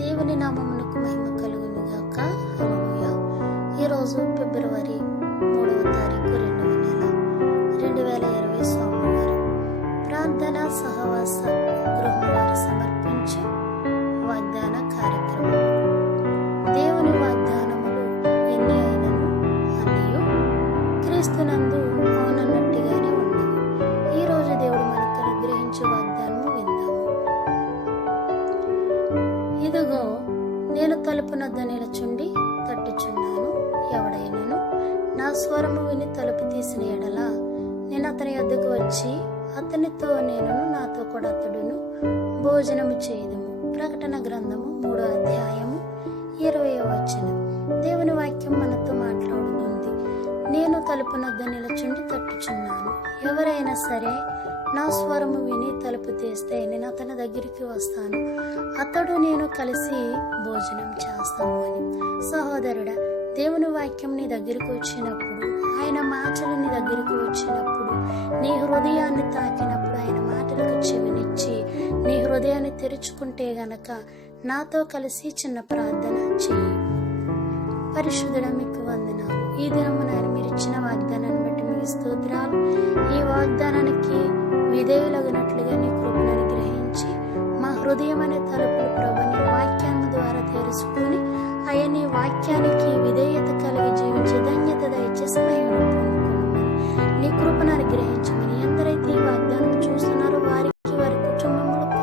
దేవుని నామమునకు మహిమ కలుగును గాక. హల్లెలూయా. ఈరోజు ఫిబ్రవరి 3వ తారీఖు 2వ నెల 2020 సోమవారం. ప్రార్థన సహవాస గృహం వారు సమర్పించే వాగ్దాన కార్యక్రమం. దేవుని వాగ్దానములు ఎన్ని అయినను అన్నయు క్రీస్తునందు అవునన్నట్టుగానే ఉన్నవి. ఈరోజు దేవుడు మనకు అనుగ్రహించే వాగ్దానము విందాము. ఇదిగో నేను తలుపునొద్ద నిలుచుండి తట్టుచున్నాను. ఎవడైనను నా స్వరము విని తలుపు తీసిన ఎడల నేను అతని యొద్దకు వచ్చి అతనితో నేనును నాతో కూడా అతడును భోజనము చేయుదుము. ప్రకటన గ్రంథము 3వ అధ్యాయము 20వ వచనం. దేవుని వాక్యం మనతో మాట్లాడుతుంది. నేను తలుపునొద్ద నిలుచుండి తట్టుచున్నాను. ఎవరైనా సరే నా స్వరము విని తలుపు తీస్తే నేను అతని దగ్గరికి వస్తాను, అతడు నేను కలిసి భోజనం చేస్తాము అని. సహోదరుడా, దేవుని వాక్యం నీ దగ్గరికి వచ్చినప్పుడు, ఆయన మాటలు నీ దగ్గరికి వచ్చినప్పుడు, నీ హృదయాన్ని తాకినప్పుడు, ఆయన మాటలకు చెవినిచ్చి నీ హృదయాన్ని తెరుచుకుంటే గనక నాతో కలిసి చిన్న ప్రార్థన చెయ్యి. పరిశుద్ధుడా, మీకు వందనాలు. ఈ దినము నాయన మీరు ఇచ్చిన వాగ్దానాన్ని బట్టి మీకు స్తోత్రాలు. ఈ వాగ్దానానికి విధేయులగినట్లుగా నీ కృపను అనుగ్రహించి మా హృదయం అనే తలుపులు ప్రభు నీ వాక్యాన్ని ద్వారా తెరుచుకుని అయ్యా నీ వాక్యానికి విధేయత కలిగి జీవించే ధన్యత దయచేసి మహిమను పొందుకున్నామని నీ కృపను అనుగ్రహించమని. ఎందరైతే ఈ వాగ్దానం చూస్తున్నారో వారికి వారి కుటుంబములకు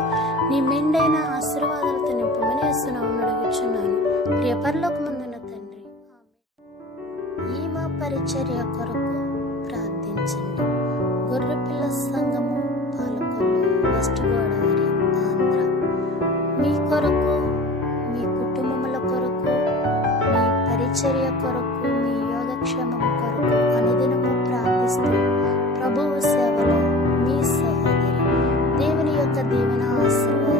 నీ మెండైన ఆశీర్వాదాలతో నింపమని యేసునామమున అడుగుచున్నాను. ప్రియ పరలోకమందున్న తండ్రి, ఈ మా పరిచర్య కొరకు ప్రార్థించండి. గొర్రెపిల్ల సంఘము పాలకొల్లు, వెస్ట్ గోదావరి, ఆంధ్ర. మీ కొరకు, మీ కుటుంబముల కొరకు, మీ పరిచర్య కొరకు, మీ యోగక్షేమం కొరకు అనుదినము ప్రార్థిస్తూ ప్రభువు సేవలో మీ సహోదరి. దేవుని యొక్క దీవెన ఆశీర్వాదం